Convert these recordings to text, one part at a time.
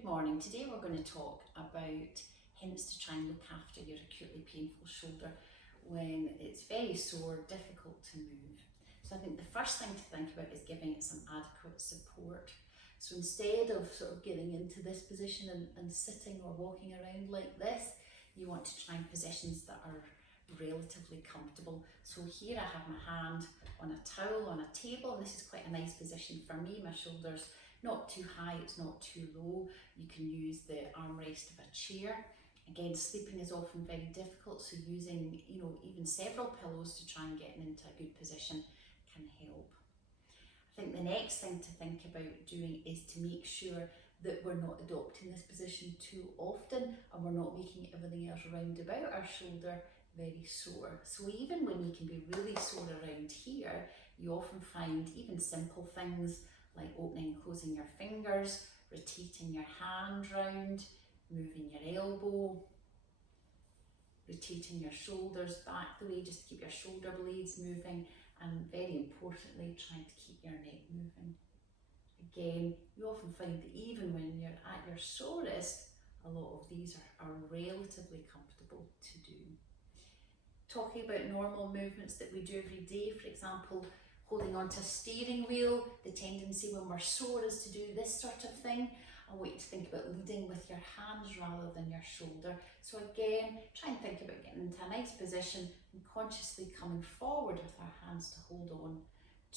Good morning. Today we're going to talk about hints to try and look after your acutely painful shoulder when it's very sore, difficult to move. So I think the first thing to think about is giving it some adequate support. So instead of sort of getting into this position and sitting or walking around like this, you want to try positions that are relatively comfortable. So here I have my hand on a towel on a table, and this is quite a nice position for me. My shoulders not too high, it's not too low. You can use the armrest of a chair. Again, sleeping is often very difficult, so using even several pillows to try and get into a good position can help. I think the next thing to think about doing is to make sure that we're not adopting this position too often and we're not making everything else round about our shoulder very sore. So even when you can be really sore around here, you often find even simple things like opening and closing your fingers, rotating your hand round, moving your elbow, rotating your shoulders back the way just to keep your shoulder blades moving, and very importantly, trying to keep your neck moving. Again, you often find that even when you're at your sorest, a lot of these are relatively comfortable to do. Talking about normal movements that we do every day, for example, holding onto a steering wheel, the tendency when we're sore is to do this sort of thing. I want you to think about leading with your hands rather than your shoulder. So again, try and think about getting into a nice position and consciously coming forward with our hands to hold on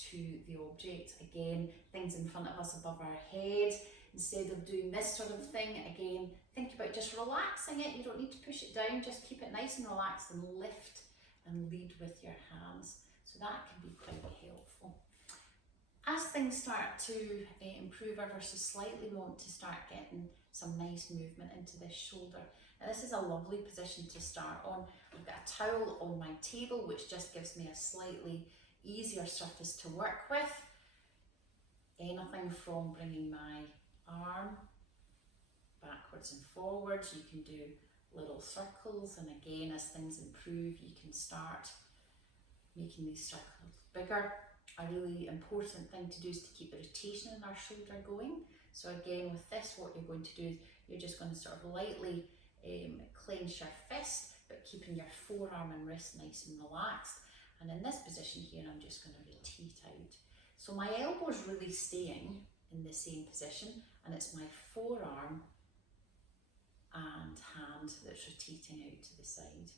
to the object. Again, things in front of us above our head. Instead of doing this sort of thing, again, think about just relaxing it. You don't need to push it down, just keep it nice and relaxed and lift and lead with your hands. So that can be quite helpful. As things start to improve ever so slightly, we want to start getting some nice movement into this shoulder. Now this is a lovely position to start on. I've got a towel on my table, which just gives me a slightly easier surface to work with. Anything from bringing my arm backwards and forwards, you can do little circles, and again, as things improve, you can start making these circles bigger. A really important thing to do is to keep the rotation in our shoulder going. So again, with this, what you're going to do is you're just going to sort of lightly clench your fist, but keeping your forearm and wrist nice and relaxed. And in this position here, I'm just going to rotate out. So my elbow is really staying in the same position, and it's my forearm and hand that's rotating out to the side.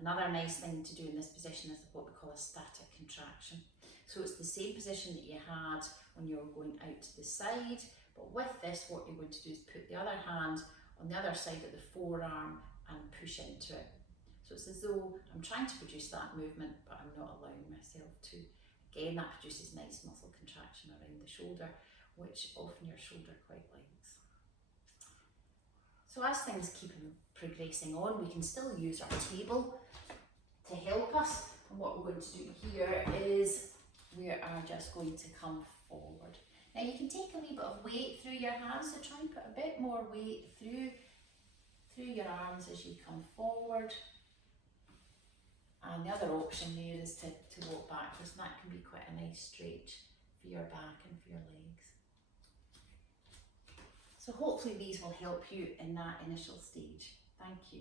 Another nice thing to do in this position is what we call a static contraction. So it's the same position that you had when you were going out to the side, but with this, what you're going to do is put the other hand on the other side of the forearm and push into it. So it's as though I'm trying to produce that movement, but I'm not allowing myself to. Again, that produces nice muscle contraction around the shoulder, which often your shoulder quite likes. So as things keep progressing on, we can still use our table to help us. And what we're going to do here is we are just going to come forward. Now you can take a wee bit of weight through your hands, so try and put a bit more weight through your arms as you come forward. And the other option there is to walk backwards, and that can be quite a nice stretch for your back and for your legs. So hopefully these will help you in that initial stage. Thank you.